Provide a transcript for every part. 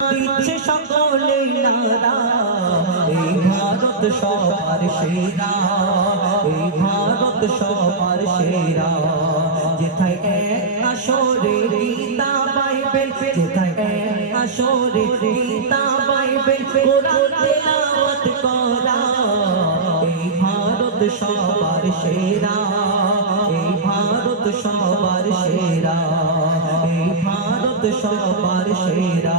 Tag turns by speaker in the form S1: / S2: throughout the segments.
S1: দিচ্ছে সকলে নারা। এই ভারত সবার সেরা, এই ভারত সবার সেরা। যেথায় এক আসরে গীতা বাইবেল যেথায় এক আসরে গীতা বাইবেল কোরআন তেলাওয়াত করা। এই ভারত সবার সেরা, এই ভারত সবার সেরা ভারত সবার সেরা।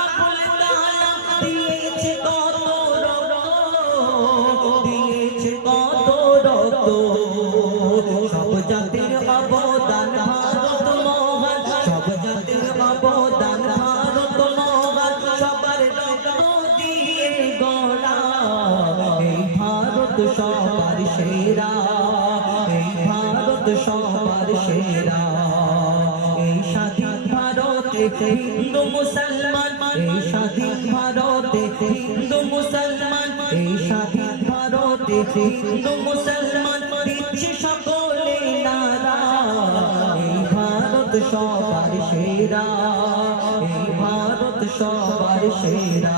S1: ভারত সবার সেরা, এই ভারত সবার সেরা। এই স্বাধীন ভারতে হিন্দু, মুসলমান, এই স্বাধীন ভারতে হিন্দু, মুসলমান, এই স্বাধীন ভারতে হিন্দু, মুসলমান, দিচ্ছে সকলে নারা। এই ভারত সবার সেরা, এই ভারত সবার সেরা।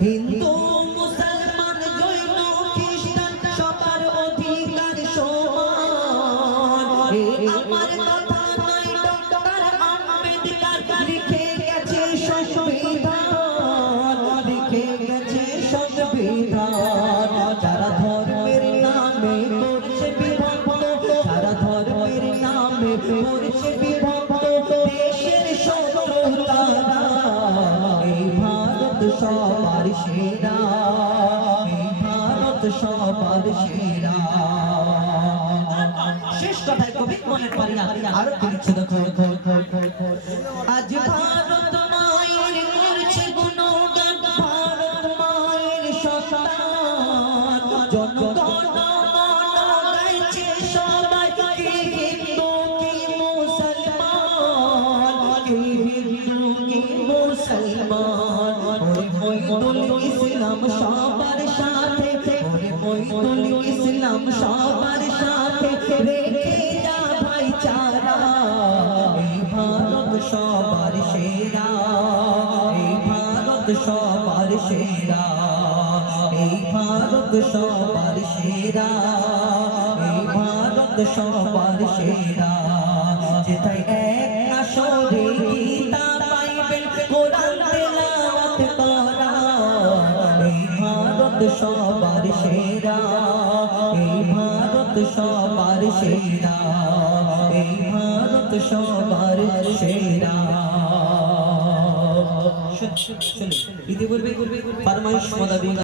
S1: হিন্দু সবার সেরা। ভারত সবার সেরা। শেষ কথায় কবি মনে পারি না আরও দিচ্ছে দেখো। আজ ভারত মায়ের করছে গুণগান, ভারত মায়ের সন্তান। মন মুসলমান। মইদুল ইসলাম সবার সাথে মইদুল ইসলাম সবার সাথে, রেখে যা ভাইচারা। এই ভারত সবার সেরা, এই ভারত সবার সেরা, এই ভারত সবার সেরা, এই ভারত সবার সেরা। যেথায় ভারত সবার সেরা এই ভারত সবার সেরা এই ভারত সবার সেরা। ইতি ফরমাইশ মদাদি